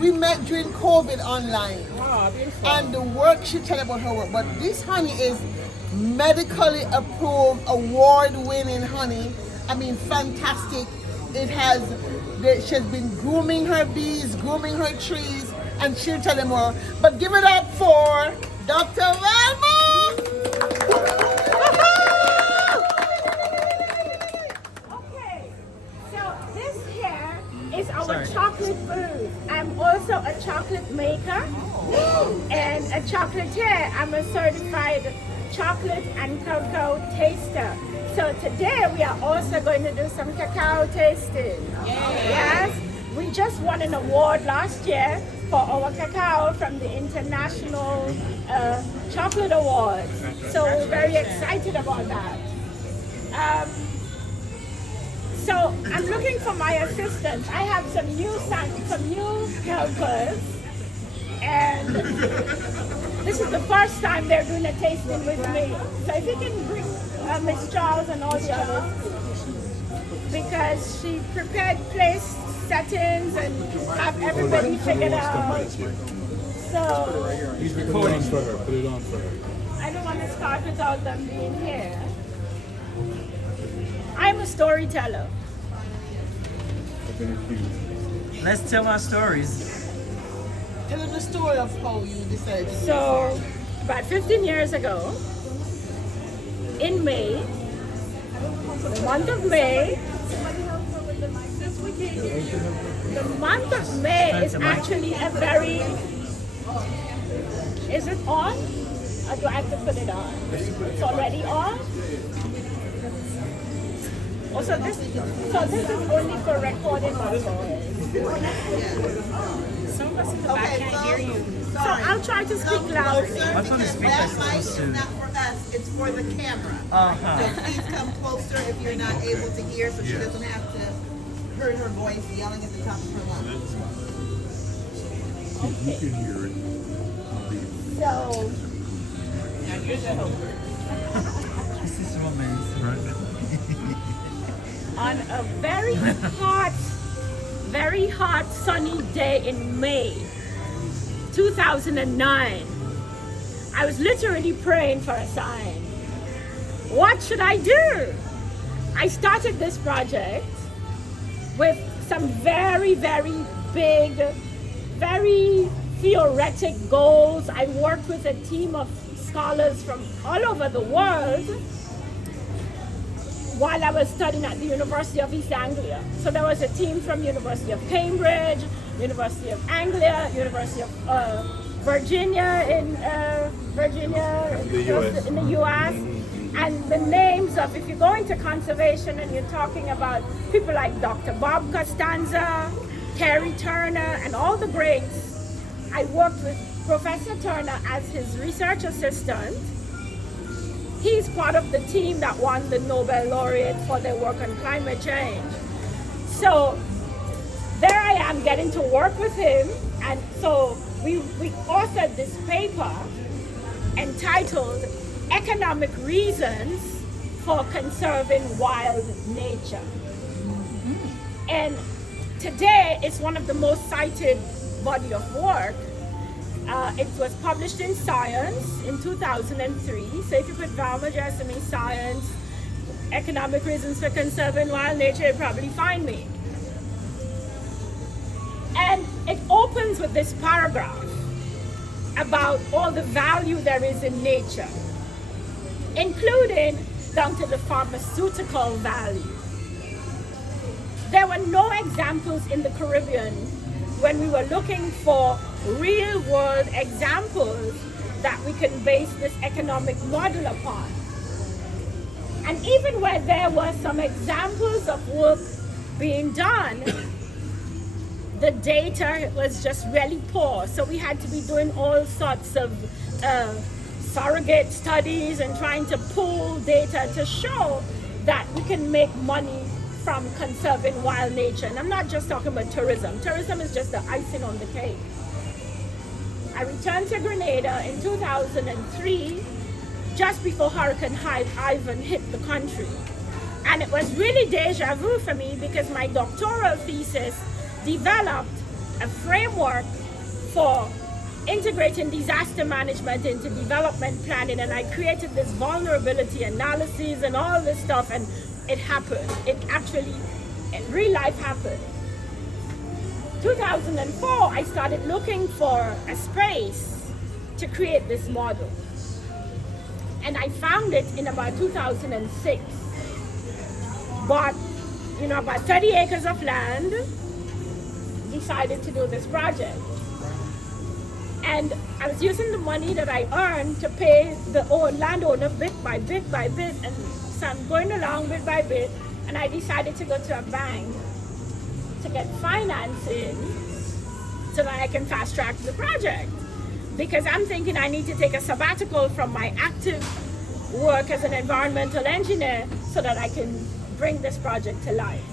We met during COVID online. Oh, beautiful. And the work, she tell about her work. But this honey is medically approved, award-winning honey. I mean, fantastic. She has been grooming her bees, grooming her trees, and she'll tell you more. But give it up for Dr. Valma! Okay, so this here is our chocolate booth. I'm also a chocolate maker and a chocolatier. I'm a certified chocolate and cocoa taster. So today we are also going to do some cacao tasting. Yes, we just won an award last year for our cacao from the International Chocolate Awards. So we're very excited about that. So I'm looking for my assistants. I have some new helpers, and this is the first time they're doing a tasting with me. So if you can bring Miss Charles and all the others, because she prepared place settings and have everybody figured out. So he's recording for her. Put it on for her. I don't want to start without them being here. I'm a storyteller. Let's tell our stories. Tell them the story of how you decided. So, about 15 years ago, in May, the month of May, is actually a very, is it on? Or do I have to put it on? It's already on? Oh, so this is only for recording purposes. Some of us in the back can't hear you. So I'll try to speak loudly. I'm going to speak That as mic close is to. not for us, it's for the camera. So please come closer if you're not able to hear, so she doesn't have to hear her voice yelling at the top of her lungs. You can hear it. So, This is romance. Right? on a very hot sunny day in May 2009, I was literally praying for a sign. What should I do? I started this project with some very big, very theoretic goals. I worked with a team of scholars from all over the world while I was studying at the University of East Anglia. So there was a team from University of Cambridge, University of Anglia, University of Virginia in the US. And the names of, if you go into conservation and you're talking about people like Dr. Bob Costanza, Terry Turner, and all the greats, I worked with Professor Turner as his research assistant. He's part of the team that won the Nobel laureate for their work on climate change. So there I am getting to work with him, and so we authored this paper entitled Economic Reasons for Conserving Wild Nature. And today it's one of the most cited body of work. It was published in Science in 2003. So if you put Valma Jessamy Science, Economic Reasons for Conserving Wild Nature, you'll probably find me. And it opens with this paragraph about all the value there is in nature, including down to the pharmaceutical value. There were no examples in the Caribbean when we were looking for real world examples that we can base this economic model upon. And even where there were some examples of work being done, the data was just really poor. So we had to be doing all sorts of surrogate studies and trying to pull data to show that we can make money from conserving wild nature. And I'm not just talking about tourism. Tourism is just the icing on the cake. I returned to Grenada in 2003, just before Hurricane Ivan hit the country. And it was really deja vu for me because my doctoral thesis developed a framework for integrating disaster management into development planning, and I created this vulnerability analysis and all this stuff, and it happened. It actually, real life happened. 2004, I started looking for a space to create this model. And I found it in about 2006. Bought, about 30 acres of land, decided to do this project. And I was using the money that I earned to pay the landowner bit by bit by bit. And so I'm going along bit by bit, and I decided to go to a bank to get financing so that I can fast track the project. Because I'm thinking I need to take a sabbatical from my active work as an environmental engineer so that I can bring this project to life.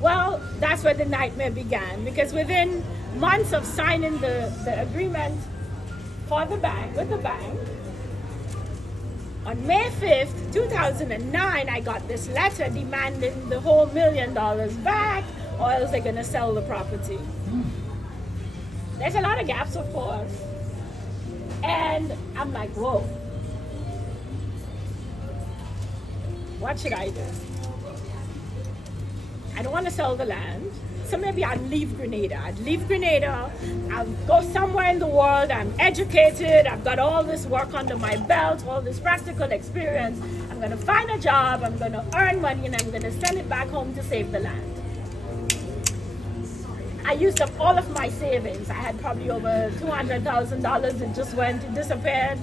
Well, that's where the nightmare began, because within months of signing the agreement for the bank, with the bank, on May 5th, 2009, I got this letter demanding the whole $1 million back, or else they're gonna sell the property. There's a lot of gaps, of course. And I'm like, whoa. What should I do? I don't want to sell the land, so maybe I'd leave Grenada. I'll go somewhere in the world. I'm educated, I've got all this work under my belt, all this practical experience. I'm gonna find a job, I'm gonna earn money, and I'm gonna send it back home to save the land. I used up all of my savings. I had probably over $200,000. It just it disappeared.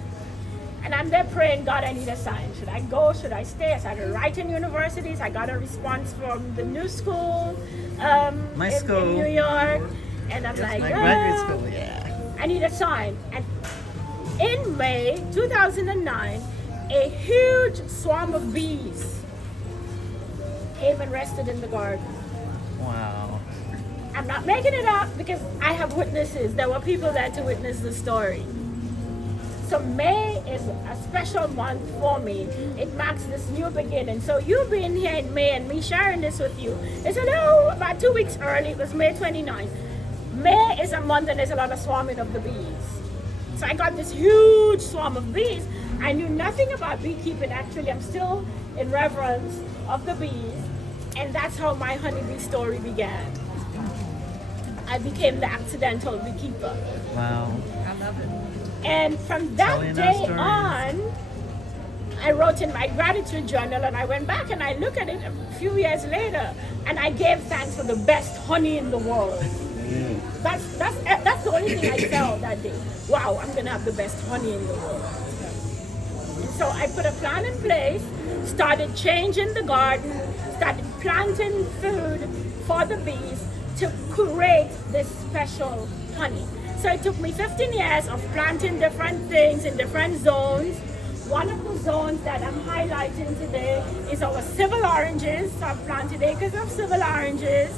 And I'm there praying, God, I need a sign. Should I go? Should I stay? I started writing universities. I got a response from the new school in New York. And I'm like, my graduate school, yeah. I need a sign. And in May 2009, a huge swarm of bees came and rested in the garden. Wow. I'm not making it up because I have witnesses. There were people there to witness the story. So May is a special month for me. It marks this new beginning. So you being here in May and me sharing this with you, it's about 2 weeks early. It was May 29th. May is a month and there's a lot of swarming of the bees. So I got this huge swarm of bees. I knew nothing about beekeeping. Actually, I'm still in reverence of the bees. And that's how my honeybee story began. I became the accidental beekeeper. Wow. I love it. And from that day on, I wrote in my gratitude journal, and I went back and I looked at it a few years later, and I gave thanks for the best honey in the world. That's the only thing I felt that day. Wow, I'm gonna have the best honey in the world. And so I put a plan in place, started changing the garden, started planting food for the bees to create this special honey. So it took me 15 years of planting different things in different zones. One of the zones that I'm highlighting today is our civil oranges. So I've planted acres of civil oranges.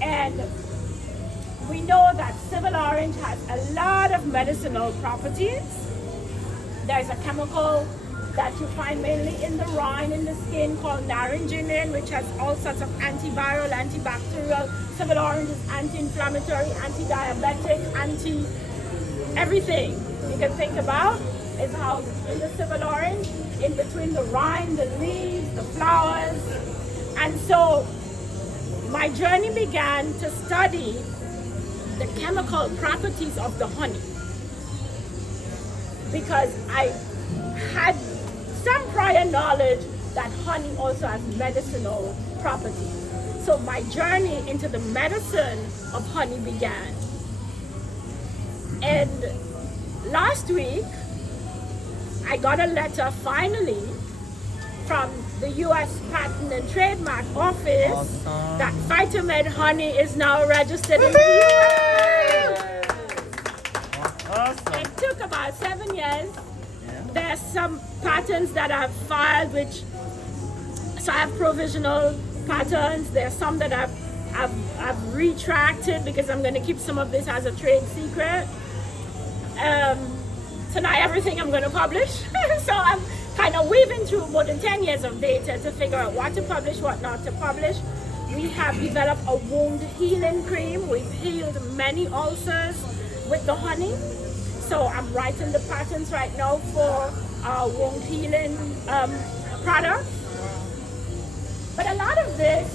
And we know that civil orange has a lot of medicinal properties. There's a chemical that you find mainly in the rind in the skin called naringenin, which has all sorts of antiviral, antibacterial. Civil orange is anti-inflammatory, anti-diabetic, anti-everything you can think about is housed in the civil orange, in between the rind, the leaves, the flowers. And so my journey began to study the chemical properties of the honey, because I had some prior knowledge that honey also has medicinal properties. So my journey into the medicine of honey began. And last week, I got a letter finally from the U.S. Patent and Trademark Office Awesome. that Phytomed honey is now registered in the U.S. Awesome. It took about 7 years. Yeah. There's some patents that I've filed, so I have provisional patents. There's some that I've retracted because I'm going to keep some of this as a trade secret. So now everything I'm going to publish. So I'm kind of weaving through more than 10 years of data to figure out what to publish, what not to publish. We have developed a wound healing cream. We've healed many ulcers with the honey. So I'm writing the patents right now for our wound healing product. But a lot of this,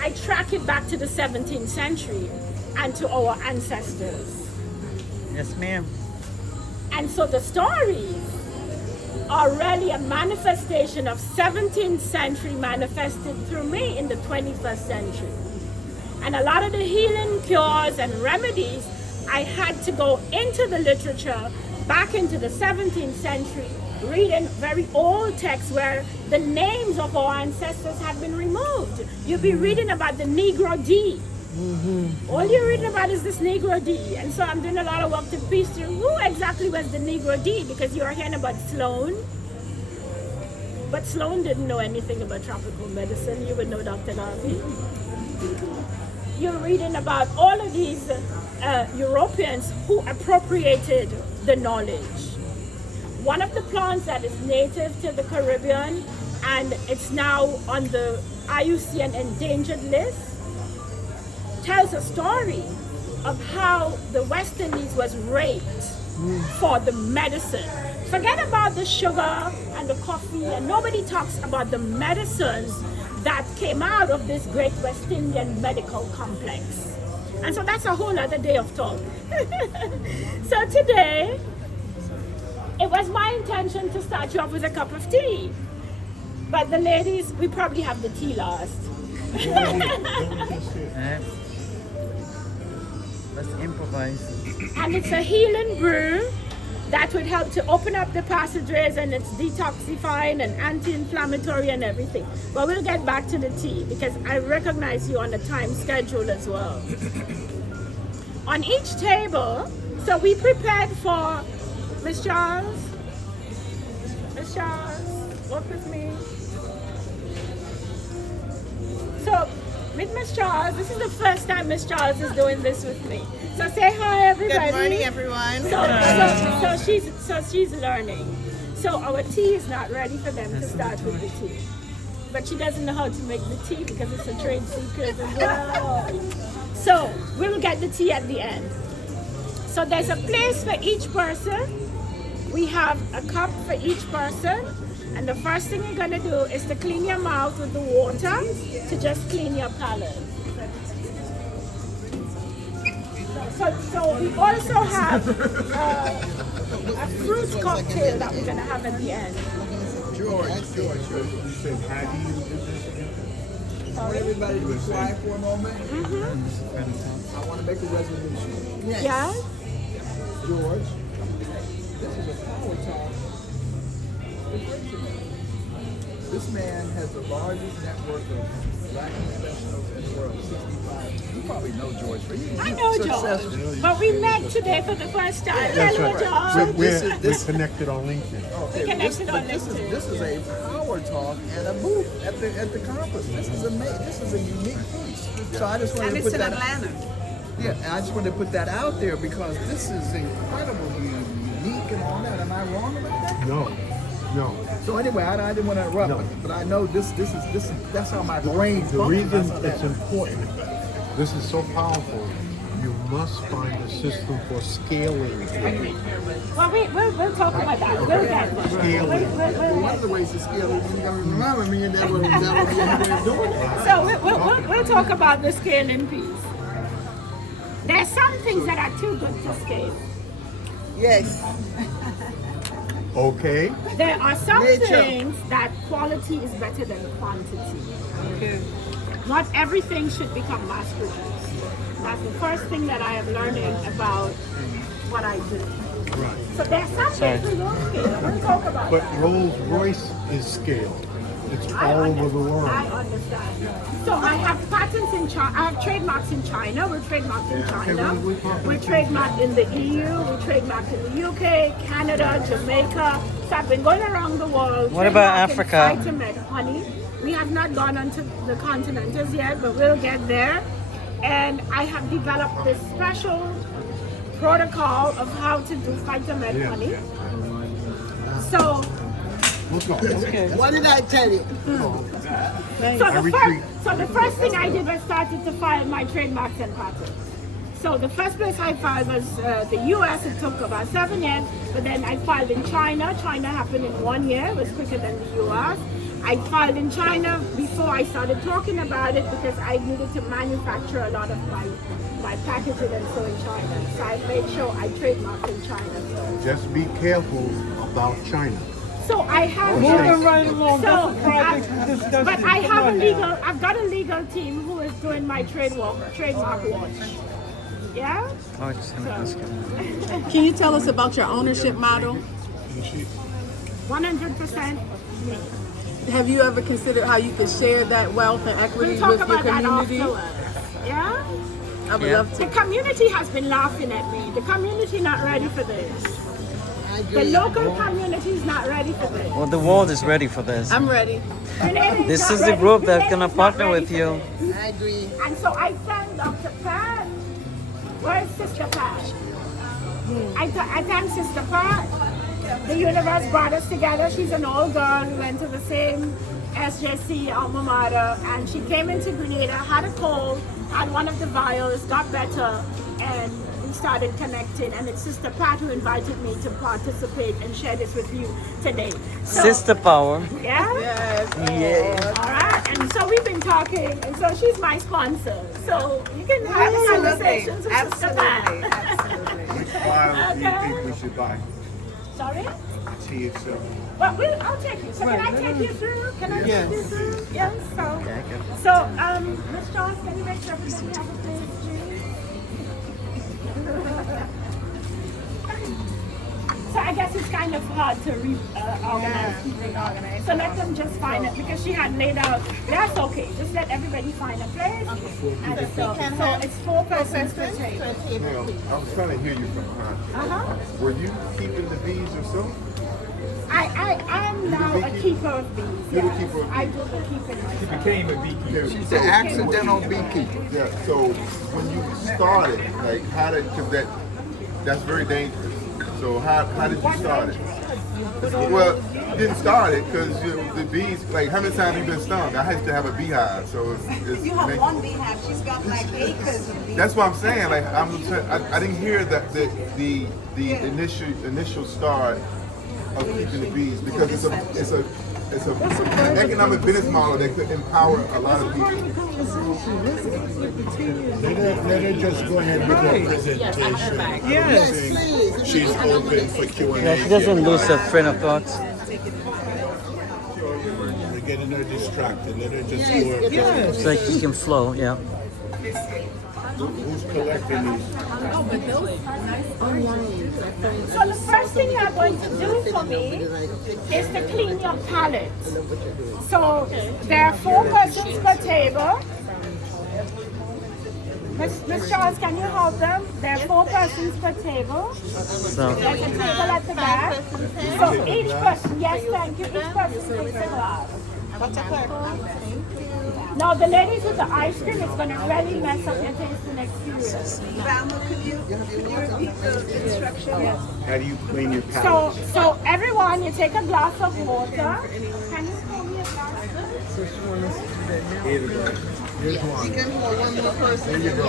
I track it back to the 17th century and to our ancestors. Yes, ma'am. And so the stories are really a manifestation of 17th century manifested through me in the 21st century. And a lot of the healing cures and remedies, I had to go into the literature back into the 17th century, reading very old texts where the names of our ancestors have been removed. You'll be reading about the Negro D. All you're reading about is this Negro D. And so I'm doing a lot of work to piece through who exactly was the Negro D, because you're hearing about Sloan. But Sloan didn't know anything about tropical medicine. You would know Dr. Garvey. You're reading about all of these Europeans who appropriated the knowledge. One of the plants that is native to the Caribbean, and it's now on the IUCN endangered list, tells a story of how the West Indies was raped for the medicine. Forget about the sugar and the coffee, and nobody talks about the medicines that came out of this great West Indian medical complex. And so that's a whole other day of talk. So today, it was my intention to start you off with a cup of tea. But the ladies, we probably have the tea last. Let's improvise. And it's a healing brew that would help to open up the passageways, and it's detoxifying and anti-inflammatory and everything. But we'll get back to the tea because I recognize you on a time schedule as well. On each table, so we prepared for Miss Charles. Miss Charles, work with me. So, with Miss Charles, this is the first time Miss Charles is doing this with me. So say hi, everybody. Good morning, everyone. So she's learning. So our tea is not ready for them to start with the tea. But she doesn't know how to make the tea because it's a trade secret as well. So we will get the tea at the end. So there's a place for each person. We have a cup for each person. And the first thing you're going to do is to clean your mouth with the water to just clean your palate. So we also have a fruit cocktail that we're going to have at the end. George, you said Hattie did this again? I want everybody to be quiet for a moment. I want to make a resolution. Yes. Yeah? George, this is a power talk. This man has the largest network of black professionals in the world, 65. You probably know George. I know George, but we met today for the first time. Hello, George. We're connected on LinkedIn. Okay, Connected on this LinkedIn. is a power talk and a booth at the conference. This is amazing. This is a unique piece. So I just wanted to put that. Atlanta. Yeah, I just wanted to put that out there because this is incredibly unique and all that. Am I wrong about that? No. So anyway, I didn't want to interrupt, No. but I know this is that's how my brain The functions. reason That's how it's that- important, this is so powerful, you must find a system for scaling. Well, we'll talk about that. We'll get there. Scaling. One of the ways to scale it, you got to remember me, and that would be a way of doing it. So we'll talk about the scaling piece. There's some things that are too good to scale. Yes. Okay? There are some Very true. things that quality is better than quantity. Not everything should become mass produced. That's the first thing that I am learning about what I do. Right. So there's some things we will scale. We'll talk about But that. Rolls Royce is scaled. It's I all over the understand. world. I understand. So I have patents in China. I have trademarks in China. We're trademarked in China. We're trademarked in the EU. We're trademarked in the UK, Canada, Jamaica. So I've been going around the world. What about trademarking Africa? Vitamed honey. We have not gone onto the continent as yet, but we'll get there. And I have developed this special protocol of how to do Vitamed honey. So Let's go. What did I tell you? So the first thing I did was started to file my trademarks and patents. So the first place I filed was the US. It took about 7 years, but then I filed in China. China happened in 1 year. It was quicker than the US. I filed in China before I started talking about it because I needed to manufacture a lot of my packaging and so in China. So I made sure I trademarked in China. Just be careful about China. So I have Moving right along. So, That's a private discussion. but I have a legal. I've got a legal team who is doing my trademark watch. Yeah. Oh, just gonna ask you. Can you tell us about your ownership model? 100%. Have you ever considered how you could share that wealth and equity We'll talk with your about that community? afterwards. Yeah. I would love The to. community has been laughing at me. The community not ready for this. I The agree. local community is not ready for this. Well, the world is ready for this. I'm ready. Grenada This not is the ready. group that's Grenada gonna is not partner ready with for you. this. I agree. And so I thank Dr. Pat. Where's Sister Pat? I thank Sister Pat. The universe brought us together. She's an old girl. We went to the same SJC alma mater, and she came into Grenada, had a cold, had one of the vials, got better, and we started connecting. And it's Sister Pat who invited me to participate and share this with you today. So, Sister power. yeah? Yes. All right, and so we've been talking, and so she's my sponsor. So you can have a conversation with Sister Pat. Which file do you think we should buy? Sorry? THC. Well, I'll take you. So can I take you through? Can I take you through? Yes. So, Ms. Jones, can you make sure everybody has a place, please? So I guess it's kind of hard to reorganize. So let them just find it because she had laid out. That's okay. Just let everybody find a place. And so it's 4 persons per table. Now, I was trying to hear you from behind. Were you keeping the bees yourself? I'm now a keeper of bees. You're the Yes. keeper of I do the keeping myself. Became a beekeeper. She's She's an accidental beekeeper. Yeah, so when you started, like how did, because that's very dangerous. So how did you start it? Well, you didn't start it because the bees, like how many times have you been stung? I used to have a beehive, so it's You have one beehive, she's got like acres of bees. that's what I'm saying. Like I didn't hear that the initial start of keeping the bees because it's a economic business model that could empower a lot of people. Let her just go ahead with her presentation. Yes. Please. She's open for Q&A. Yeah, she doesn't lose her train of thoughts. We're getting her distracted. Let her just do her Yes. It's like she can flow, yeah. Who's collecting these? So the first thing you're going to do for me is to clean your palate. So there are 4 persons per table. Miss Charles, can you help them? There are 4 persons per table. So There's a table at the back. So each person, yes, thank you. Each person takes a glass. Now the ladies with the ice cream is going to really mess up your tasting experience. Valma, could you repeat the instructions? How do you clean your palate? So everyone, you take a glass of water. Can you pour me a glass? Here's You one. can hold one more person. Here you go.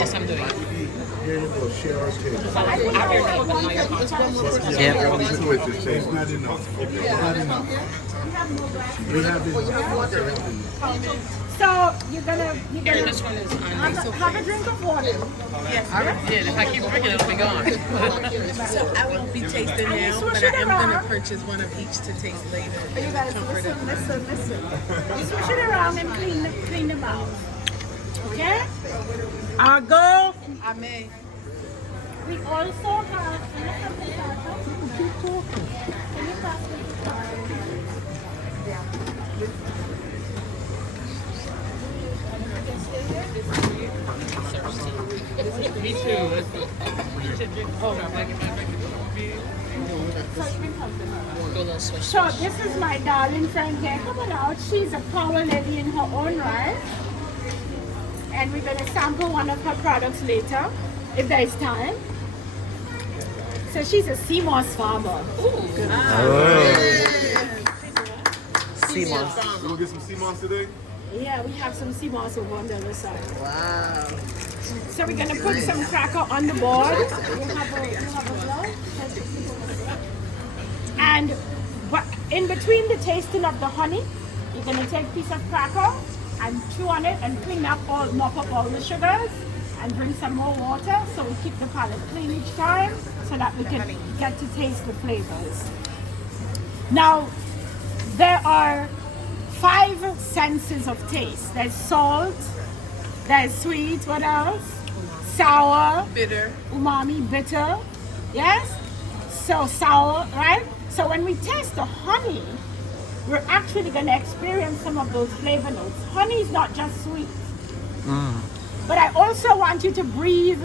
Here you go. Share our table. Just one more person. yeah. It's not enough. Not enough. We have it. So you're gonna have a drink of water. If I keep drinking, it'll be gone. So I won't be tasting now, but I am going to purchase one of each to taste later. You guys listen. You switch it around and clean them out. Okay? Our girl. I may. We also have. Can you pass me the card? Me too. So this is my darling friend here coming out. She's a power lady in her own right. And we're going to sample one of her products later, if there's time. So she's a sea moss farmer. sea moss. You gonna get some sea moss today? Yeah, we have some sea moss over on the other side. Wow. So we're gonna put some cracker on the board. You have a glove? And in between the tasting of the honey, you're gonna take a piece of cracker and chew on it and mop up all the sugars and drink some more water so we keep the palate clean each time so that we can get to taste the flavors. Now, there are 5 senses of taste. There's salt, there's sweet, what else? Sour, Bitter. umami, bitter, yes? So sour, right? So when we taste the honey, we're actually going to experience some of those flavor notes. Honey is not just sweet. But I also want you to breathe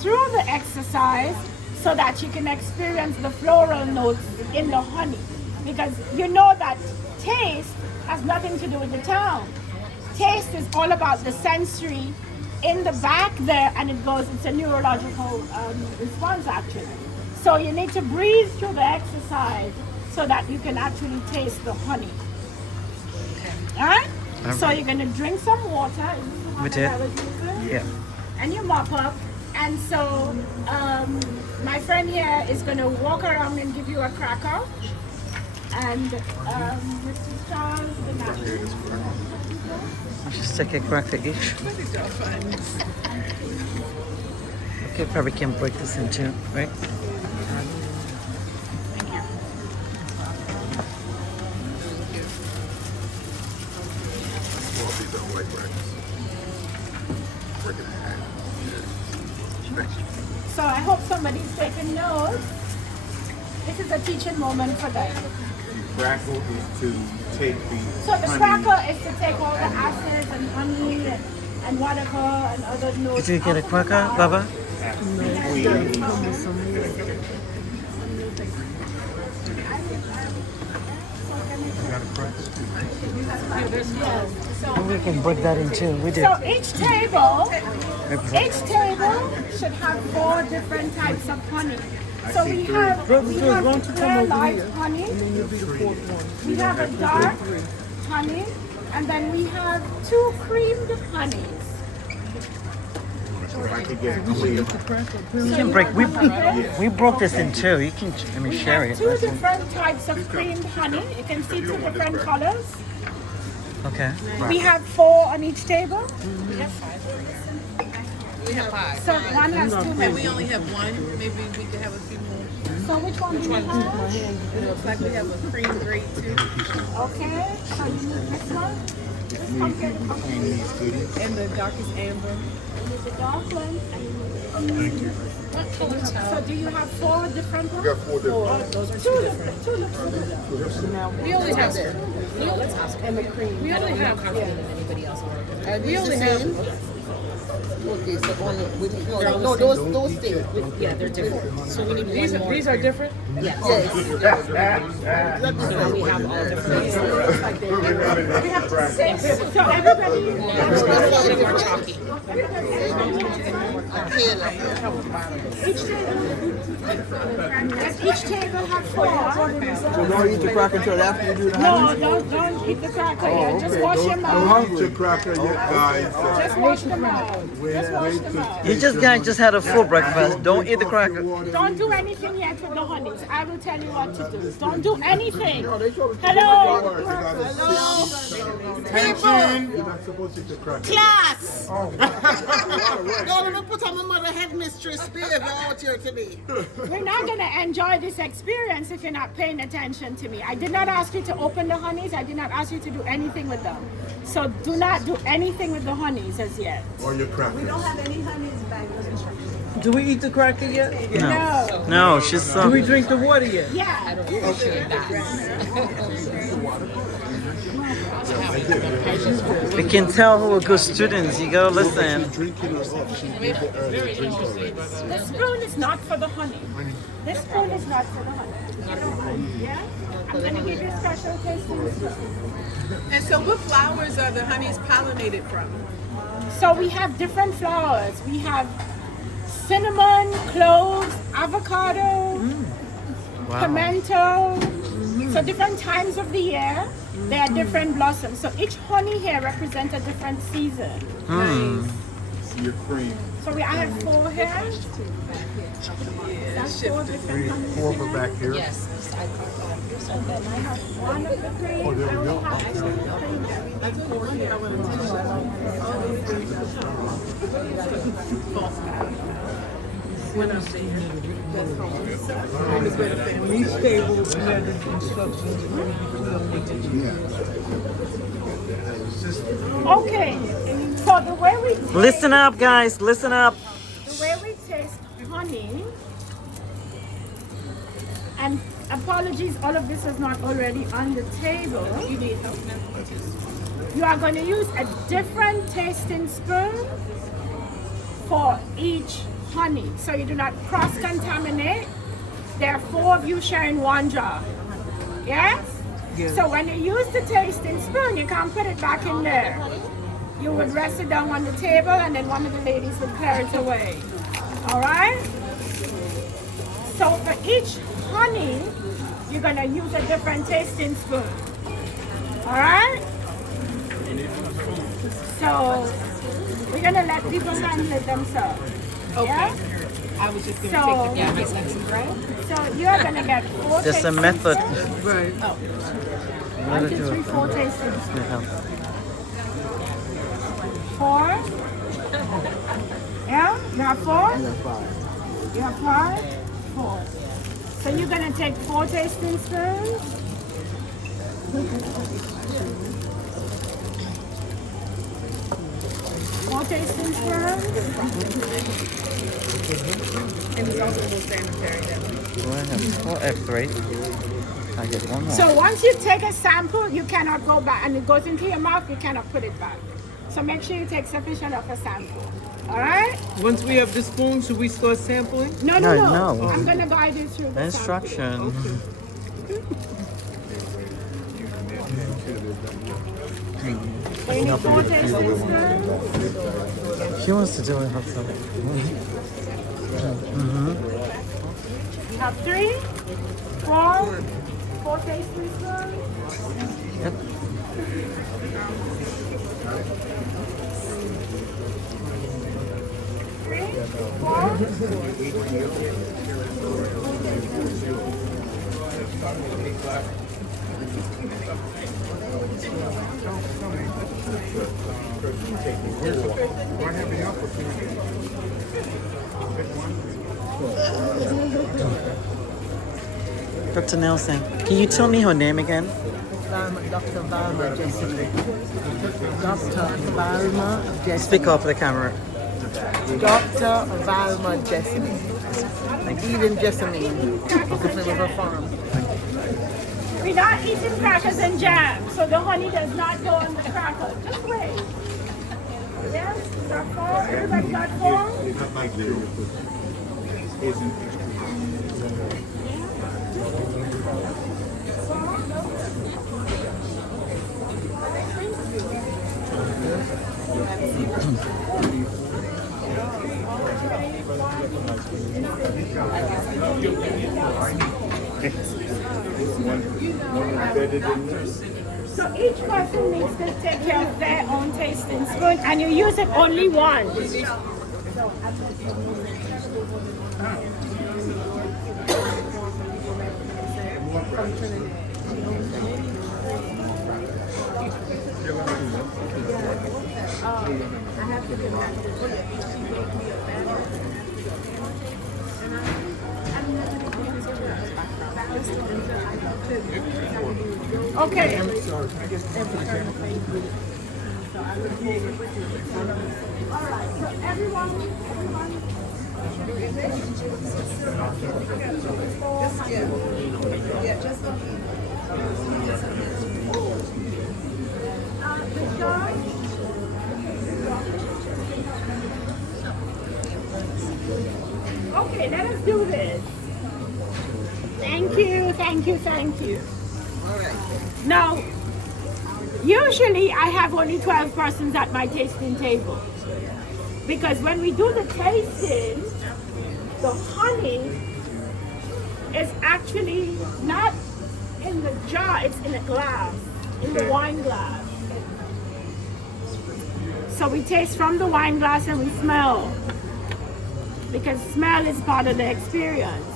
through the exercise so that you can experience the floral notes in the honey. Because you know that taste has nothing to do with the tongue. Taste is all about the sensory in the back there, and it's a neurological response actually. So you need to breathe through the exercise so that you can actually taste the honey. All right? So you're going to drink some water. With it? Yeah. And you mop up. And so my friend here is going to walk around and give you a cracker. And Mr. Charles, the napkin. Just take a cracker each. Okay, probably can break this in two, right? So I hope somebody's taking notes. This is a teaching moment for them. Crackle is to take the So the cracker is to take all the acids and honey and whatever and other notes. Did you get a cracker, Baba? We can break that in two. We did. So each table should have 4 different types of honey. So we have clear light honey, we have a dark honey, and then we have 2 creamed honeys. You can break. We broke this in two. You can share it. 2 different types of creamed honey. You can see 2 different colors. Okay. We have 4 on each table. We have 5. So one has 2 And honey. we only have 1. Maybe we could have a few more. So which one do you have? It looks like we have a cream grate too. Okay, so you need this one? This pumpkin. And the darkest amber. You need the dark one. And you need So do you have 4 different ones? We got 4 different. Those are 2 different. 2 different. We only have We only have We only have. Okay, so no, those stay. Yeah, they're different. So we need these are different? Yes. So we have all different. We have 6. So everybody. More chalky. Each table has 4. So don't eat the cracker until after you do the No, don't eat the cracker yet. Just wash your Don't mouth. eat your cracker yet, guys. Just wash them out. Just wash them out. You just had a full breakfast. Don't eat the cracker. Don't do anything yet with the honeys. I will tell you what to do. Don't do anything. Hello. Attention. You're not supposed to eat the cracker. Class! Don't let me put on my mother headmistress behavior out here today. We're not going to enjoy this experience if you're not paying attention to me. I did not ask you to open the honeys. I did not ask you to do anything with them. So do not do anything with the honeys as yet. Or your cracker. We don't have any honeys back. Do we eat the cracker yet? No. No, she's Do we drink the water yet? Yeah. We can tell who are good students. You go listen. Drinking her up. She did the early drink already. This spoon is not for the honey. This spoon is not for the honey. Yeah? I'm going to give you a special tasting spoon. And so what flowers are the honeys pollinated from? So we have different flowers. We have cinnamon, cloves, avocado, pimento. So different times of the year. They are different blossoms. So each honey here represents a different season. Your cream. So I have 4 here. That's 4 different honey. 4 for back here. Yes. So then I have 1 of the cream. Oh, there we I go. will have extra cream that we like 4 here. These tables had the instructions ready Okay. So the way we Listen up, guys. Listen up. the way we taste honey, and apologies, all of this is not already on the table. You need help now. You are going to use a different tasting spoon for each honey, so you do not cross-contaminate. There are 4 of you sharing 1 jar. Yes? So when you use the tasting spoon, you can put it back in there. You would rest it down on the table, and then one of the ladies would clear it away. All right? So for each honey, you're going to use a different tasting spoon. All right? So we're going to let people handle it themselves. Okay. Yeah? I was just going to So- take the gaps next to right? So you're going to get 4 There's a tasting method. spoons. Right. 1, 2, 3, 4 tasting spoons. 4. Yeah? You have 4? You have 5? 4. So you're going to take 4 tasting spoons. Four tasting spoons. And it's also a little sanitary that Well, I have 4 F3. I get 1 more. So once you take a sample, you cannot go back, and it goes into your mouth, you cannot put it back. So make sure you take sufficient of a sample. All right? Once we have the spoon, should we start sampling? No. No. I'm going to guide you through the Instruction. sample. You need 4 tasting spoons. She wants to do it herself. You have 3, 4 tasting spoons. Yep. Dr. Nelson, can you tell me her name again? Dr. Valma Jessamy. Dr. Valma Jessamy. Speak off the camera. Dr. Valma Jessamy. Eden Jessamy. That's the name of her farm. We're not eating crackers and jam, so the honey does not go on the cracker. Just wait. Yes? Is that 4? Everybody got 4? So each person needs to take care of their own tasting spoon, and you use it only once. Okay. All right, so everyone. Okay, let us do this. Thank you, thank you, thank you. All right. Now, usually I have only 12 persons at my tasting table. Because when we do the tasting, the honey is actually not in the jar, it's in a glass. in the wine glass. So we taste from the wine glass and we smell, because smell is part of the experience.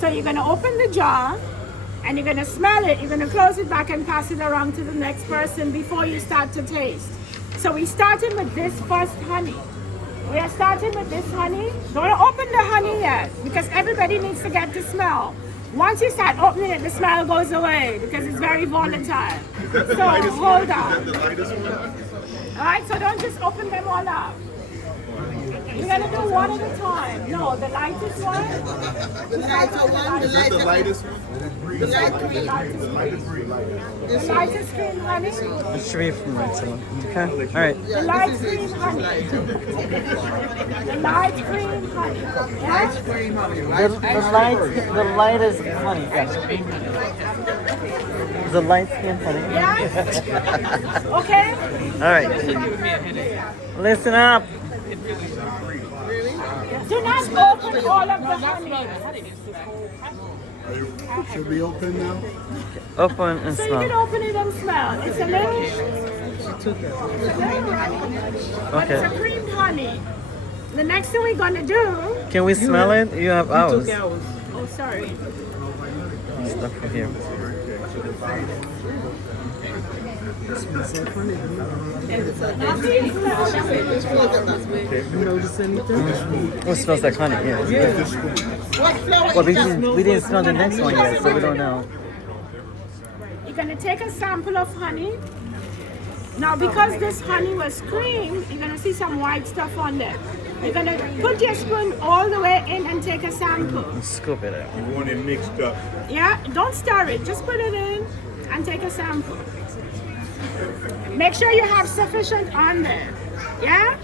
So you're gonna open the jar and you're gonna smell it, you're gonna close it back and pass it around to the next person before you start to taste. So we started with this first honey. We are starting with this honey. Don't open the honey yet, because everybody needs to get the smell. Once you start opening it, the smell goes away because it's very volatile. So hold on. All right, so don't just open them all up. We're gonna do one at a time. No, the lightest one. The lighter one, the lighter. The lightest one? The light green. The lightest green honey. Let's read from right someone. Okay. All right. The light green honey. The light green honey. Yeah? The lightest honey. Yes. The light skin honey. Yeah? Okay? All right. Listen up. Do not open all of the honey. Should we open now? Open and So you smell. can open it and smell. It's a little, but it's a Okay. creamed honey. The next thing we're gonna do. Can we smell it? You have ours. Oh, sorry. Stuff from here. Oh, it smells like honey. Yeah. What flower Well, is that? we didn't smell the next one yet, so we don't know. You're gonna take a sample of honey. Now, because this honey was creamed, you're gonna see some white stuff on there. You're gonna put your spoon all the way in and take a sample. Scoop it out. You want it mixed up. Yeah, don't stir it. Just put it in and take a sample. Make sure you have sufficient on there. Yeah?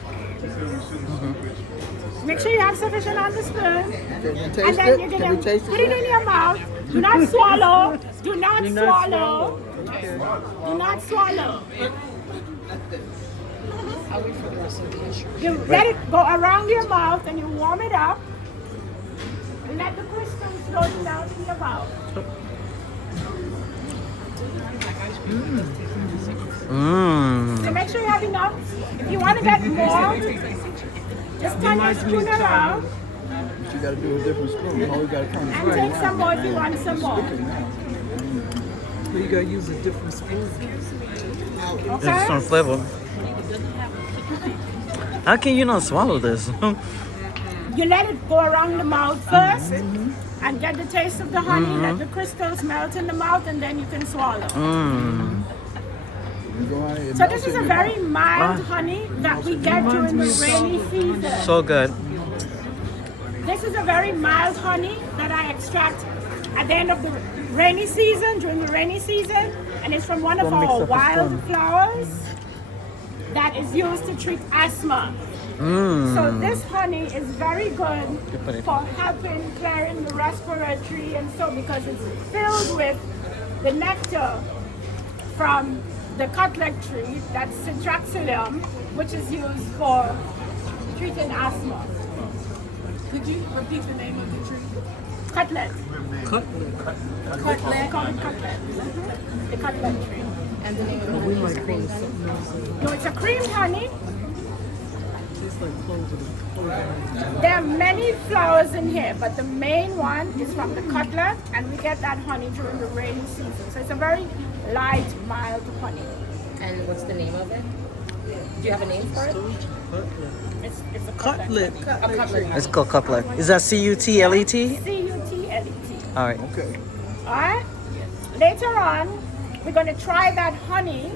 Make sure you have sufficient on the spoon. Can we And taste then it? you're Can gonna we taste put it in your mouth. Do not swallow. Do not swallow. Do not swallow. You let it go around your mouth and you warm it up. And let the crystals float down in your mouth. Mmm. So make sure you have enough. If you want to get more, just turn your spoon around You gotta do a different spoon. You always gotta turn it and take some more if you want some more. You gotta use a different spoon. There's Okay? some flavor. How can you not swallow this? You let it go around the mouth first and get the taste of the honey. Let the crystals melt in the mouth and then you can swallow. Mmm. So this is a very mild honey that we get during the rainy season. So good. This is a very mild honey that I extract at the end of the rainy season, during the rainy season, and it's from one of Don't mix our up the wild spoon. flowers that is used to treat asthma. Mmm. So this honey is very good put it- for helping clearing the respiratory and so, because it's filled with the nectar from the cutlet tree, that's citraxylum, which is used for treating asthma. Could you repeat the name of the tree? Cutlet. Cutlet. Call it cutlet. The cutlet tree. And the name of the honey is cream honey. No, it's a cream honey. There are many flowers in here, but the main one is from the cutlet, and we get that honey during the rainy season. So it's a very light, mild honey. And what's the name of it? Do you have a name for it? It's a cutlet. A cutlet. It's called cutlet. Is that C-U-T-L-E-T? C-U-T-L-E-T. All right. Okay. Alright? Later on, we're going to try that honey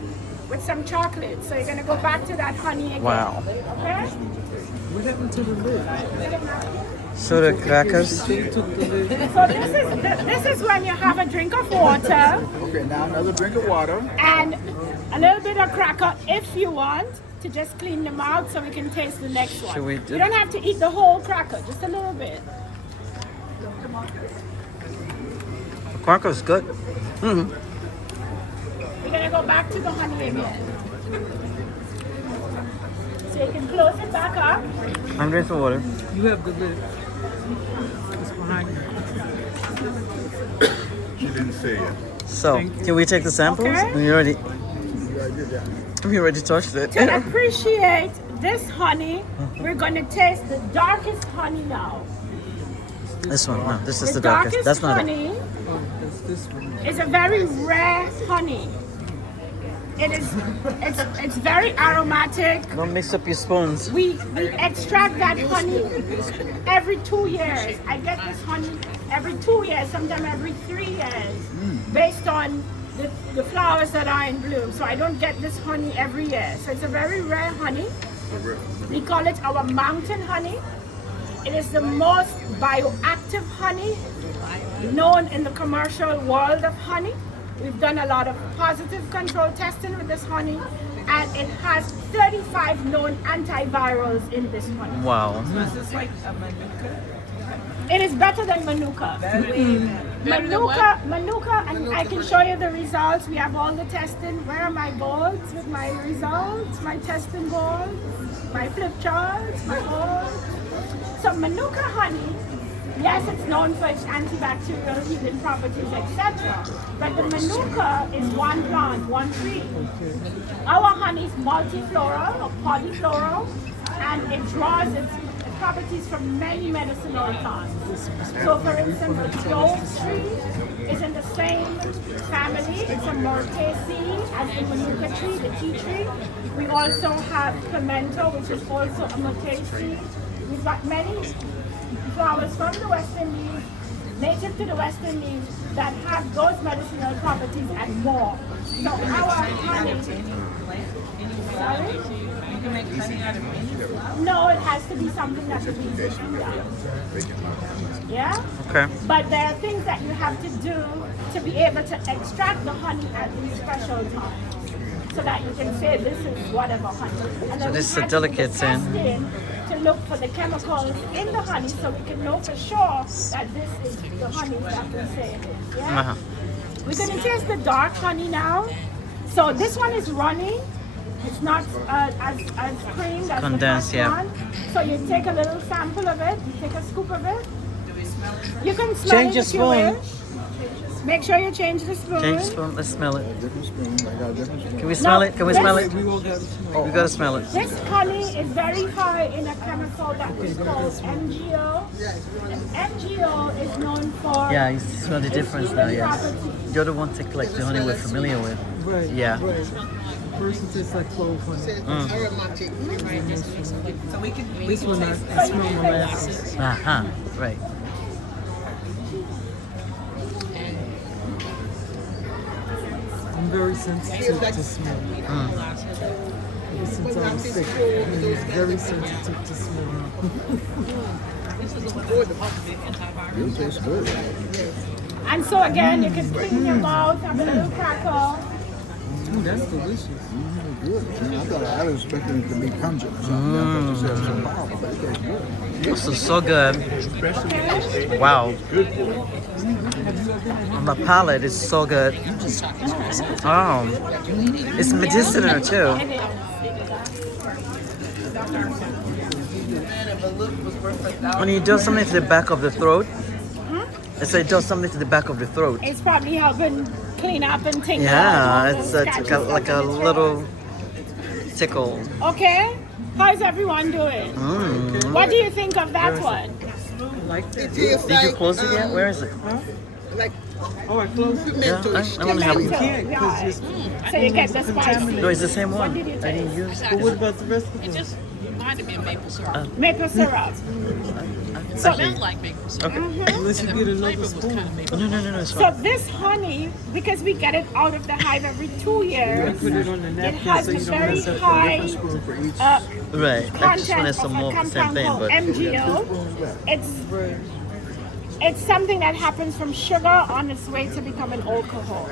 with some chocolate. So you're going to go back to that honey again. Wow. Okay? What happened to the lid? Soda crackers. They took the lid. So this is when you have a drink of water Okay, now another drink of water. and a little bit of cracker if you want to just clean them out so we can taste the next one. Should we do- You don't have to eat the whole cracker, just a little bit. The cracker's good. Mm-hmm. We're gonna go back to the honey again. So you can close it back up. I'm drinking some water. You have the lid. It's behind you. She didn't say it. So, can we take the samples? Okay. We already touched it. To appreciate this honey, we're going to taste the darkest honey now. This one, no, this is the darkest darkest. That's not it. honey is a very rare honey. It's very aromatic. Don't mix up your spoons. We extract that honey every 2 years. I get this honey every 2 years, sometimes every 3 years, based on the flowers that are in bloom. So I don't get this honey every year. So it's a very rare honey. We call it our mountain honey. It is the most bioactive honey known in the commercial world of honey. We've done a lot of positive control testing with this honey, and it has 35 known antivirals in this honey. Wow. So is this like a manuka? It is better than manuka. Manuka, and I can show you the results. We have all the testing. Where are my boards with my results, my testing boards, my flip charts, my boards? So manuka honey, yes, it's known for its antibacterial healing properties, etc. But the manuka is one plant, one tree. Our honey is multifloral or polyfloral, and it draws its properties from many medicinal plants. So for instance, the clove tree is in the same family. It's a myrtaceae as the manuka tree, the tea tree. We also have pimento, which is also a myrtaceae. We've got many flowers from the West Indies, native to the West Indies, that have those medicinal properties and more. So our honey. Sorry? You can make honey out of any flower? No, it has to be something that the bees have done. Yeah? Okay. But there are things that you have to do to be able to extract the honey at these special times, so that you can say this is whatever honey. And then So this is we a have to do the delicate thing. testing to look for the chemicals in the honey, so we can know for sure that this is the honey that we say it is. Yeah? Uh-huh. We're going to taste the dark honey now. So this one is running. It's not as cream. That's Condensed, the first one. So you take a little sample of it. You take a scoop of it. You can smell Change it your if you spoon. wish. Make sure you change the spoon. Change the spoon. Let's smell it. Different spoon. I got a different spoon. Can we smell it? Can we smell it? We all got a spoon. We gotta smell it. This honey is very high in a chemical that is called MgO. And MgO is known for Yeah, you smell the difference now. Yes. You're the one to collect the honey we're familiar with. Right. Yeah. Right. First it tastes like clove honey. Aromatic. So we can This one I smell molasses. Uh-huh. Right. I'm very sensitive to smell. Ever since I was sick, I'm very sensitive to smell. It tastes good. And so again, you can put it in your mouth, have a little crackle. Ooh, that's delicious. Good. I was expecting it to be pungent or something. I thought you said it was so powerful, but it tastes good. This is so good. Wow. On the palate, it's so good. Oh, it's medicinal too. When you do something to the back of the throat, it does something to the back of the throat. It's probably helping clean up and tingle. Yeah, it's like a little tickle. Okay, how's everyone doing? What do you think of that one? Like that. Did you close it yet? Where is it? Like Oh, I closed it. Yeah, I want to have You it. can't because you're So you get the spicy. No, it's the same one. What did you I didn't taste? use But what about the rest of them? Just reminded me of maple syrup. Maple syrup. It smelled like maple syrup. Unless you And get the another flavor was spoon. kind of maple. No, it's So fine. this honey, because we get it out of the hive every 2 years, Put it on the it napkin has so a you don't very mess up. high Spoon for each. Right. I just wanted content some of more a of the same compound thing, called but MgO. It's something that happens from sugar on its way to become an alcohol.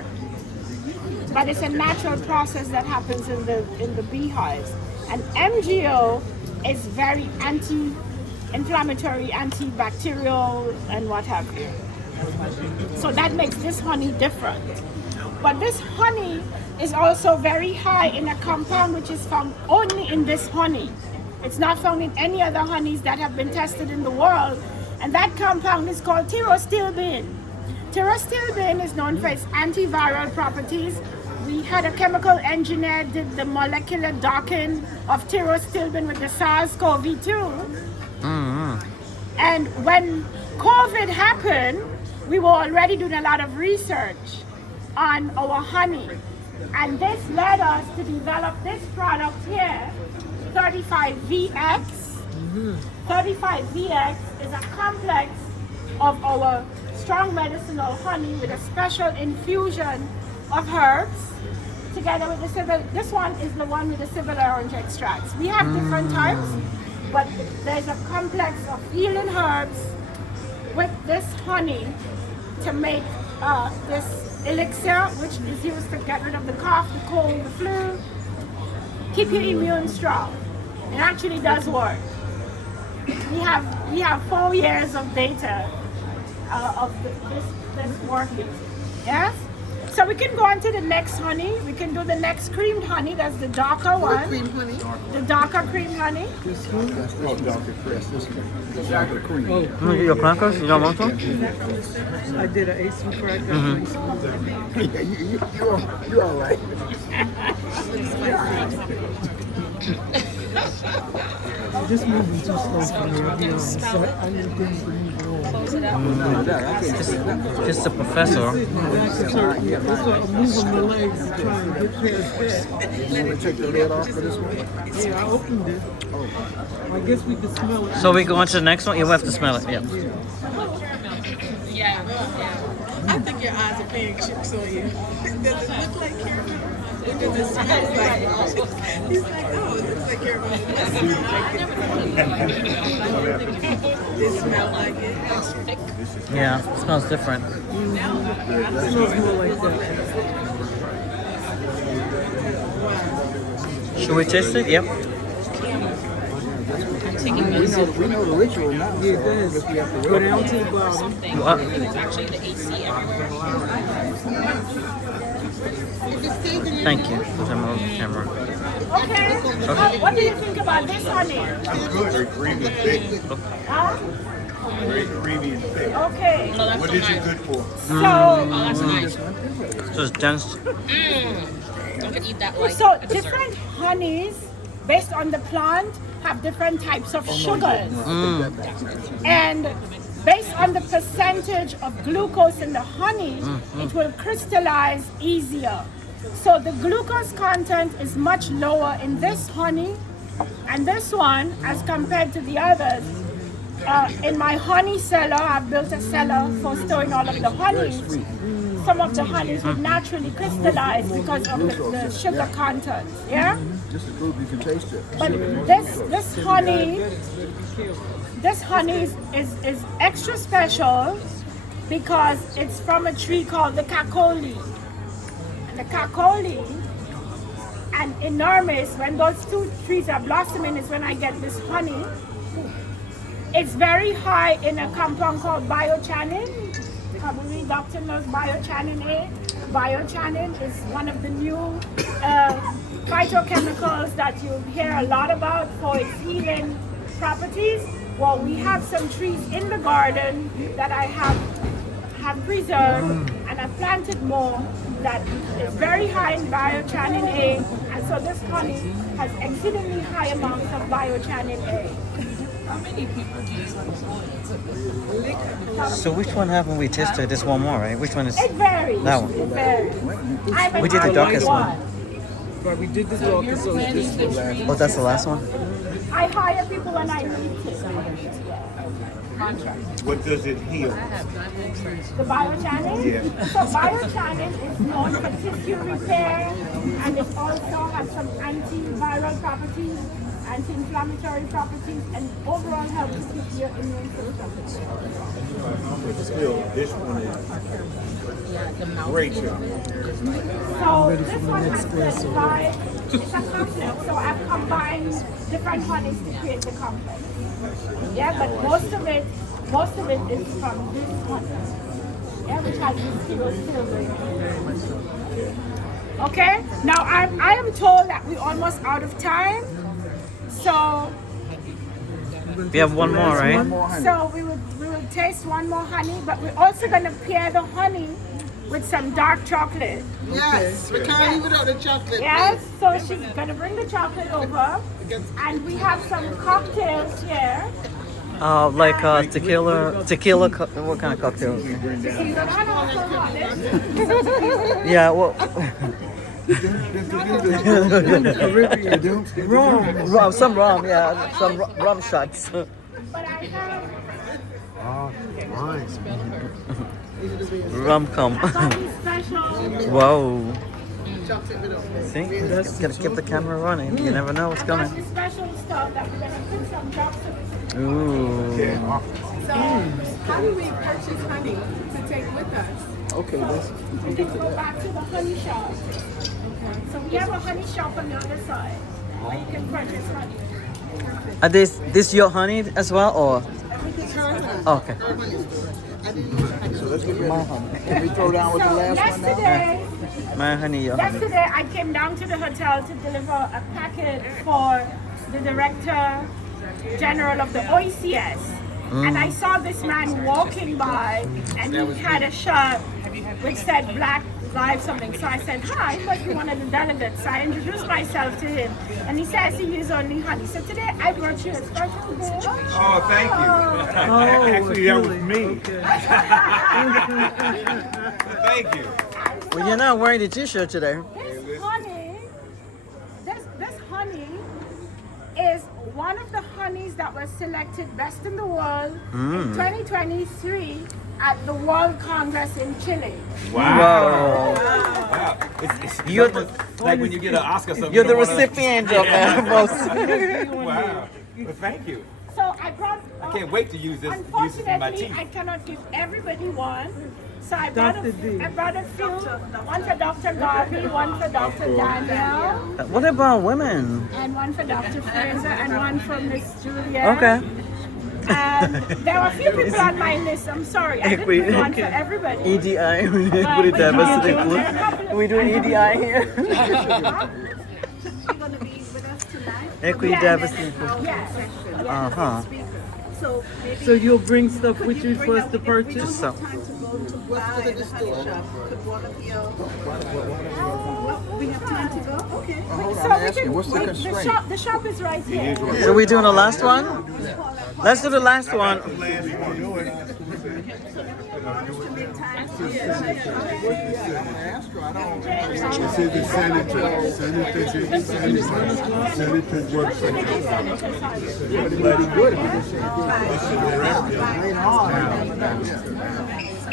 But it's a natural process that happens in the beehives. And MgO is very anti-inflammatory, antibacterial, and what have you. So that makes this honey different. But this honey is also very high in a compound which is found only in this honey. It's not found in any other honeys that have been tested in the world. And that compound is called tyrostilbene. Pterostilbene is known for its antiviral properties. We had a chemical engineer did the molecular docking of pterostilbene with the SARS-CoV-2. And when COVID happened, we were already doing a lot of research on our honey. And this led us to develop this product here, 35VX. 35VX is a complex of our strong medicinal honey with a special infusion of herbs together with the civil. This one is the one with the civil orange extracts. We have different types, but there's a complex of healing herbs with this honey to make this elixir, which is used to get rid of the cough, the cold, the flu, keep your immune strong. It actually does work. We have 4 years of data of this working. Yes? So we can go on to the next honey. We can do the next creamed honey. That's the darker one. Cream honey. The darker cream honey. This one? That's darker cream. The darker cream. You get your crackers? You don't want some? I did an ace with cracker. You're all right. This moving too slow for me, to be honest. So I need things to move along. Just the professor. It's like I'm moving my legs to try and get past that. You want to take the lid off for this one? Yeah, I opened it. I guess we can smell it. So we go on to the next one? You have to smell it, yeah. I think your eyes are playing tricks on you. Does it look like caramel? Or does it smell like? He's like, oh, it looks like caramel. It smells like it. Yeah, it smells different. It smells more like that. Should we taste it? Yep. We know the ritual now. Yeah, it is. Go down to the bottom. What? Thank you. I'm on the camera. Okay. What do you think about this honey? Very creamy and thick. Huh? Very creamy and thick. Okay. What is it good for? So it's dense. So different honeys, based on the plant, have different types of sugars. And based on the percentage of glucose in the honey, it will crystallize easier. So the glucose content is much lower in this honey and this one as compared to the others. In my honey cellar, I've built a cellar for storing all of the honeys. Some of the honeys would naturally crystallize because of the sugar content. Yeah? Just to prove you can taste it. But this honey is extra special because it's from a tree called the kakoli. The kakoli and enormous, when those two trees are blossoming is when I get this honey. It's very high in a compound called biochanin. Probably Dr. knows biochanin A. Biochanin is one of the new phytochemicals that you hear a lot about for its healing properties. Well, we have some trees in the garden that I have preserved and I've planted more that is very high in biochanin A, and so this honey has exceedingly high amounts of biochanin A. How many people use So which one haven't we tested? This one more, right? Which one is? It varies. That one. It varies. We did the darkest one. But we did the darkest, so this is the last. Oh, that's the last one? I hire people when I need to. What does it heal? The biochanin? Yeah. So biochanin is known for tissue repair and it also has some antiviral properties, anti-inflammatory properties, and overall helps to keep your immune system. But still, this one is great. So this one has 5. It's a complex, so I've combined different honeys to create the complex. Yeah, but most of it is from this honey. Yeah, which has this still. Okay, now I am told that we're almost out of time. So we have one more, right? So we will taste one more honey, but we're also going to pair the honey with some dark chocolate. Yes, we can't leave without the chocolate. Yes, so she's going to bring the chocolate over. And we have some cocktails here. Like tequila. What kind of cocktails? Yeah, well. rum, some rum, yeah, some rum shots. But I have Rum cum. something special. Whoa. See? Gotta keep the camera running. You never know what's coming. Some special stuff that we're going to put some drops of. Ooh. So, how do we purchase honey to take with us? Okay, let's We can go back to the honey shop. So we have a honey shop on the other side where you can purchase honey. Are this your honey as well, or? Oh, okay. So let's get my honey. Can we throw down with the last one now? Yesterday, My honey, your honey. Yesterday, I came down to the hotel to deliver a packet for the Director General of the OECS. And I saw this man walking by, and he had a shirt which said Black Lives something. So I said, hi, he must be one of the delegates. So I introduced myself to him, and he says he uses only honey. So today, I brought you a special gift. Oh, thank you. Actually, that was me. Thank you. Well, you're not wearing the t-shirt today. This honey is one of the honeys that was selected best in the world in 2023 at the World Congress in Chile. Wow. You're the, Like when you get an Oscar something. you're the recipient of most. Wow. Well, thank you. So I brought. I can't wait to use this in my Unfortunately, teeth. I cannot give everybody one. So I brought a few. One for Dr. Garvey, one for Dr. Daniel, What about women? and one for Dr. Fraser, and one for Miss Julia. Okay. There were a few people on my list. I'm sorry. I didn't bring one for everybody. EDI. Equity diversity inclusion. We doing EDI here? You're going to be with us tonight. Equity diversity inclusion. Yes. Uh-huh. So maybe So you'll bring stuff with you for us to purchase? Just so. time to go to buy in the honey shop. Could one of you? We have time to go? Okay. Hold So on, I'm asking, what's the the constraint? the shop is right here. So we doing the last one? Let's do the last one. This is the senator. Senator website.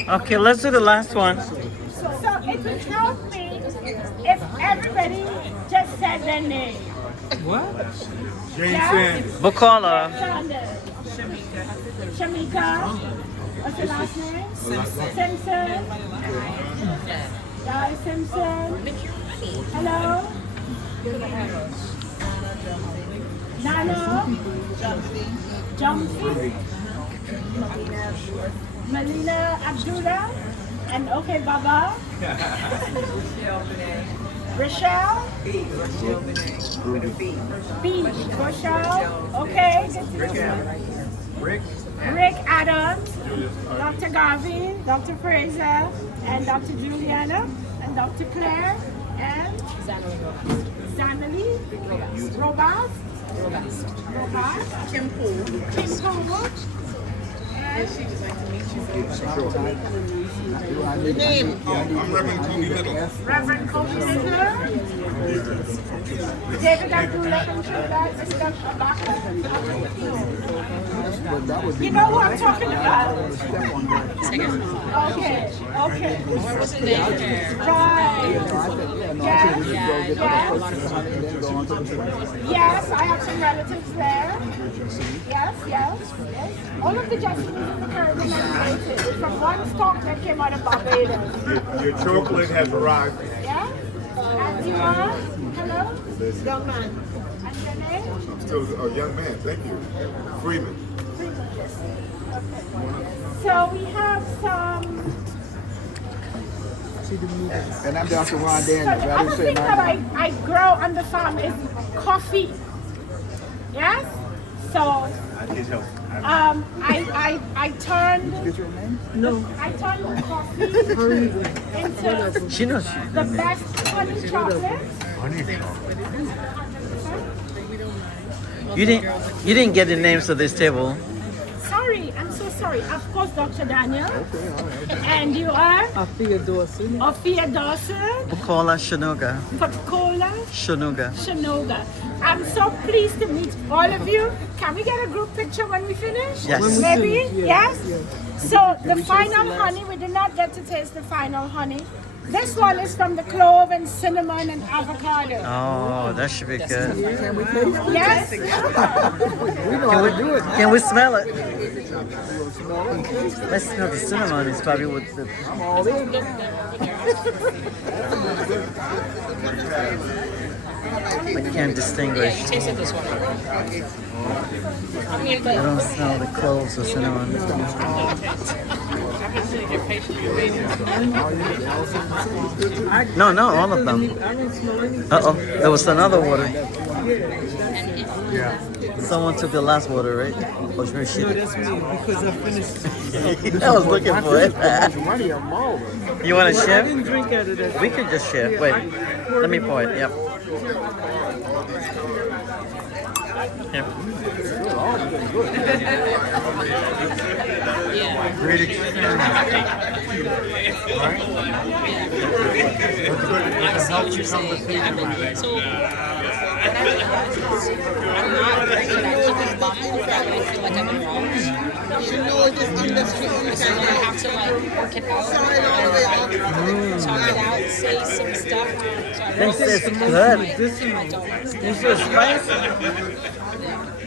Okay, let's do the last one. So it would help me if everybody just said their name. What? Jason. Bukola. Shamika. What's your last name? Simpson. Guy Simpson. Hello. Nano. Jumpy. Melina Abdullah. And okay, Baba. Rochelle. Beach. Rochelle. Okay. Rick Adams, Dr. Garvey, Dr. Fraser, and Dr. Juliana, and Dr. Claire, and Zanali, Robas, Kim Poole, and she would like to meet you. Your name? I'm Reverend Kobe Little. Reverend Kobe Little, David Abdullah from Trinidad, Mr. Shabaka. You know who I'm talking about? Okay. Where was the name there? Right. Yes, I have some relatives there. Yes. All of the Jessamy in the Caribbean are related. From one stock that came out of Barbados. Your chocolate has arrived. Yeah? And you are? Hello? Young man. And your name? I'm still a young man. Thank you. Freeman. So we have some. And I'm Dr. Ron So Daniels. the I other didn't say thing my that name. I grow on the farm is coffee. Yes? So I need help. I turned. Get your name? No. I turned the coffee into She knows. the best honey chocolate. You didn't get the names of this table. Sorry, I'm so sorry. Of course, Dr. Daniel. And you are? Afia Dawson. Afia Dawson. Bukola Shanoga. Coca-Cola. Shanoga. Shanoga. I'm so pleased to meet all of you. Can we get a group picture when we finish? Yes. When we Maybe? finish, Yes? yes. So the final honey, we did not get to taste the final honey. This one is from the clove and cinnamon and avocado. Oh, that should be good. Can we taste it? Yes? We know how to do it. Can we smell it? We'll smell it. Let's smell the cinnamon. It's probably with the. I'm all in. I can't distinguish. Tasted this one. I don't smell the cloves or cinnamon. No, all of them. Uh-oh, there was another water. Yeah. Someone took the last water, right? Oh, very shit. No, that's me because I finished. I was looking for it. You want to I share? didn't drink out of that. We could just share. Wait, let me pour it. Yep. Yep. Great experience. Right? I see what you're saying. Yeah, I've been so. I'm not very good at keeping bummed that I feel like I've been wrong. You know this industry So I have to like work it out. Talk it out, say some stuff. So This is good. I don't. This is spicy.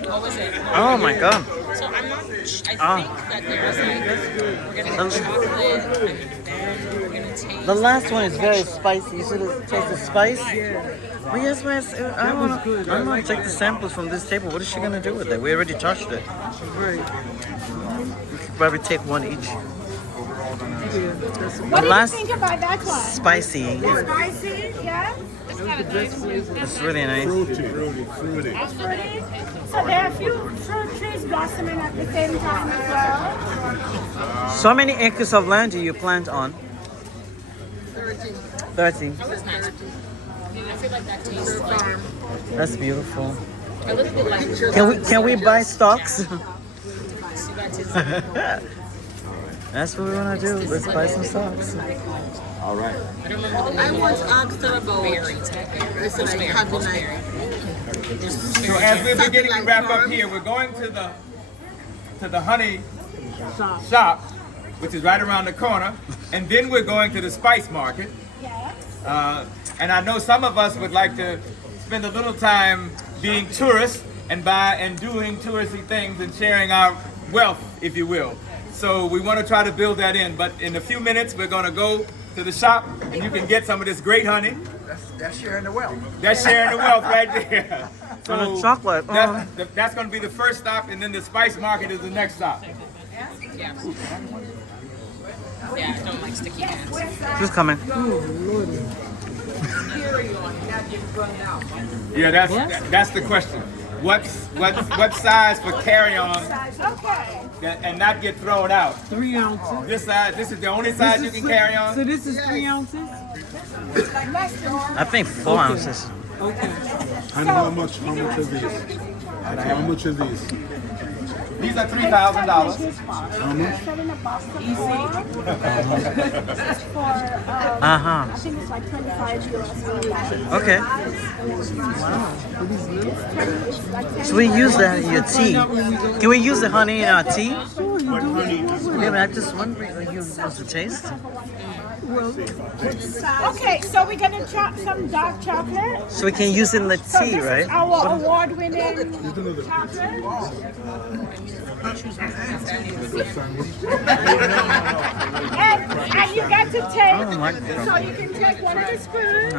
What was it? Oh my god. So I'm not. I think that there's like we're gonna get chocolate and then we're gonna taste. The last one is very spicy. You should have tasted the spice. Oh yes, I wanna take the samples from this table. What is she gonna do with it? We already touched it. Right. We could probably take one each. Yeah, that's What do you think about that one? Spicy. Spicy, yeah? It's really nice. Fruity. It's fruity. So there are a few fruit trees blossoming at the same time as well. So many acres of land do you plant on? 30. Oh, that's nice. I feel like that tastes like That's beautiful. a little bit like. Can we buy stocks? See that tastes That's what we wanna do. Let's buy some stocks. All right. I don't remember the I name once of asked her about it's like carbonite. So as we're beginning to wrap up here, we're going to the honey shop, which is right around the corner, and then we're going to the spice market. And I know some of us would like to spend a little time being tourists and doing touristy things and sharing our wealth, if you will. So we want to try to build that in. But in a few minutes, we're going to go to the shop, and you can get some of this great honey. That's sharing the wealth. That's sharing the wealth right there. And the chocolate. That's going to be the first stop, and then the spice market is the next stop. Yeah, I don't like sticky hands. Who's coming? Yeah, that's the question. What size for carry-on and not get thrown out? 3 ounces. This is the only size you can carry on? So this is 3 ounces? I think 4 ounces. Okay. And how much are these? How much are these? These are $3,000. How much? I think it's like 25 euros. Okay. So we use that in your tea. Can we use the honey in our tea? What honey? Yeah, but I'm just wondering, are you supposed to taste? Okay, so we're gonna chop some dark chocolate. So we can use it in the So tea, this right? is our award-winning chocolate. And you get to take, Oh my God. so you can take one of the spoons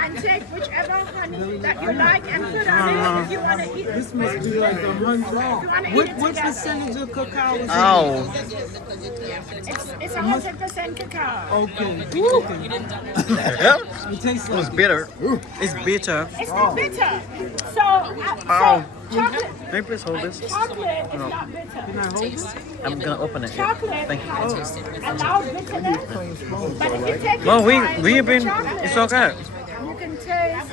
and take whichever honey that you like and put on it if you want to eat it. This must be like 100. What percentage of cacao is in Oh. It's 100% cacao. Okay. It tastes It was like bitter. It's bitter. It's not bitter. So, Oh. chocolate. Can you please hold this? Chocolate is No. not bitter. I'm gonna open it. Yeah. Chocolate Thank you. has allowed bitterness. But if you take Well, your time we have with been. chocolate, It's okay. you can taste.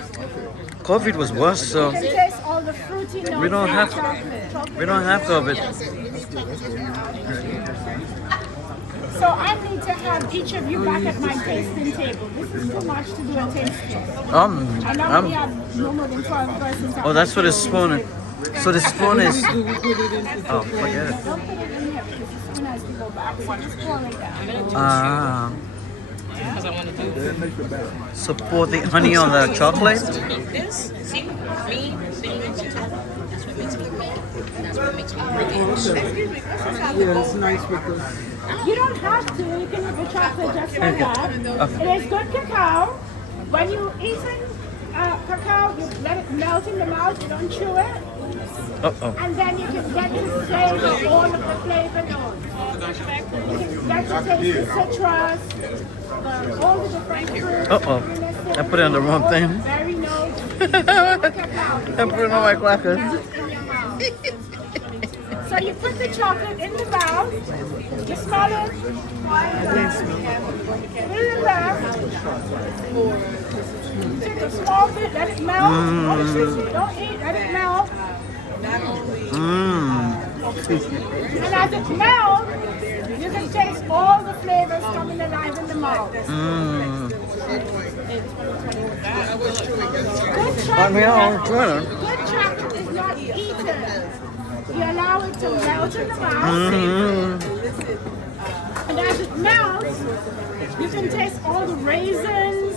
COVID was worse, so You can taste all the fruity notes we don't in have. chocolate. We don't have COVID. So I need to have each of you back at my tasting table. This is too much to do a tasting. I normally have no more than 12 persons. Oh, that's what the spoon is. So the spoon is. Oh, forget it. Don't put it in here because the spoon has to go back. So just pour it down. Ah. Because I want to do So pour the honey on the chocolate. this. See, me being that's what makes me me. That's what makes me really. Yeah, it's nice with the. You don't have to. You can have the chocolate just like that. It is good cacao. When you eat cacao, you let it melt in the mouth. You don't chew it. Uh-oh. And then you can get to savor all of the flavor notes. You can get to taste the citrus, all the different fruits. Uh-oh. I put it on the wrong thing. Very notes. I put it on my crackers. So you put the chocolate in the mouth, you smell it, put it in there, take a small bit, let it melt, don't eat, let it melt. And as it melts, you can taste all the flavors coming alive in the mouth. Good chocolate is not eaten. You allow it to melt in the mouth. And as it melts, you can taste all the raisins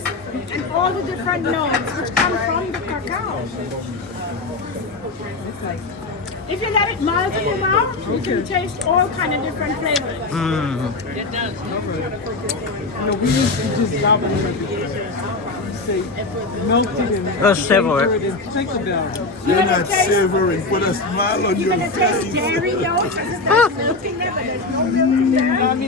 and all the different notes which come from the cacao. If you let it melt in your mouth, you can taste all kind of different flavors. It does. No, we used to just gobble it up. Say, melt it and savor it. and think about it. You're not savoring. Put a smile on You're your going to taste face. dairy notes as if there's milk in there, but there's no milk in there.